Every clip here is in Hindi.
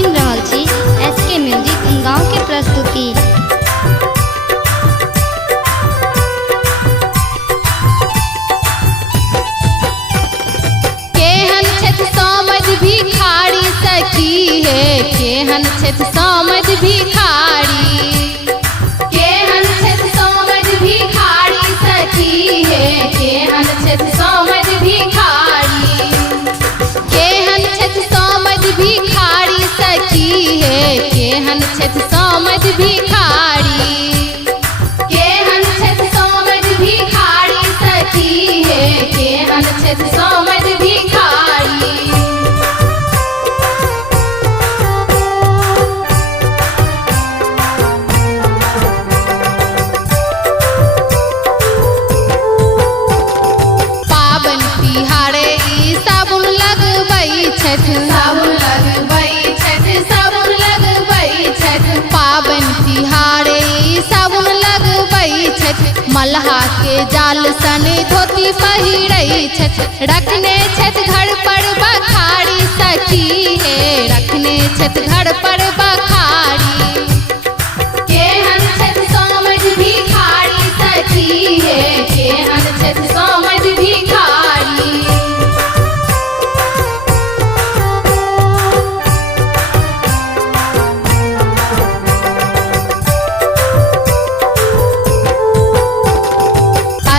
सुन रहल छी एसके म्यूजिक गाँव के प्रस्तुति। केहन छथि समझ भिखारी सखी हे, केहन छथि समझ भिखारी, केहन छथि समझ भिखारी सखी हे, केहन छथि समझ भिखारी, केहन छथि समझ भिखारी सखी हे, केहन छथि समझ भिखारी, केहन छथि समझ भिखारी सखी हे, केहन छथि समझ भिखारी। पाबन तिहारे ई साबुन लगबै छथि, साबुन लगबै छथि, साबुन लगबै छथि, पाबन तिहारे ई साबुन लगबै छथि, मल्हा के जाल सन धोती पहिरै छथि, रखने छथि घर पर बखारी सखी हे, रखने छथि घर पर बखारी, केहन छथि समझ भिखारी सखी हे, केहन छथि समझ भिखारी।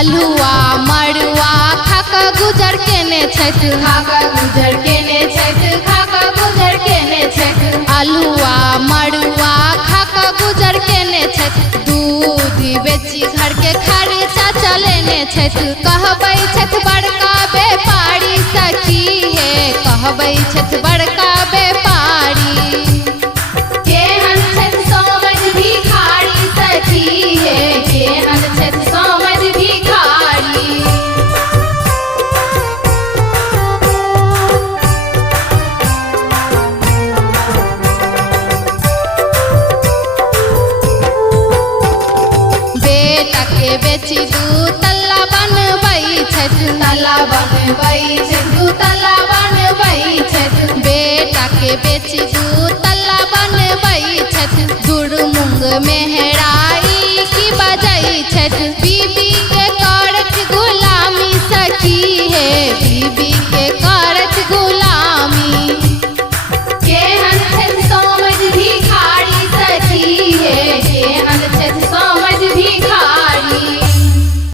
अल्हुआ मड़ुआ खाक गुजर केने छथि, खाक गुजर केने छथि, खाक गुजर केने छथि, अल्हुआ मड़ुआ खाक गुजर केने छथि, दूध बेची घर के खर्चा चलेने छथि, कहबै छथि बड़का व्यापारी सखी हे, कहबै छथि बड़का व्यापारी, केहन छथि समझ भिखारी सखी हे, केहन छथि समझ भिखारी। बेटा के बेची दू तल्ला बनबै छथि, तल्ला बनबै छथि, दू तल्ला बनबै छथि, बेटा के बेची दू तल्ला बनबै छथि, दुर्मुंग मेहरा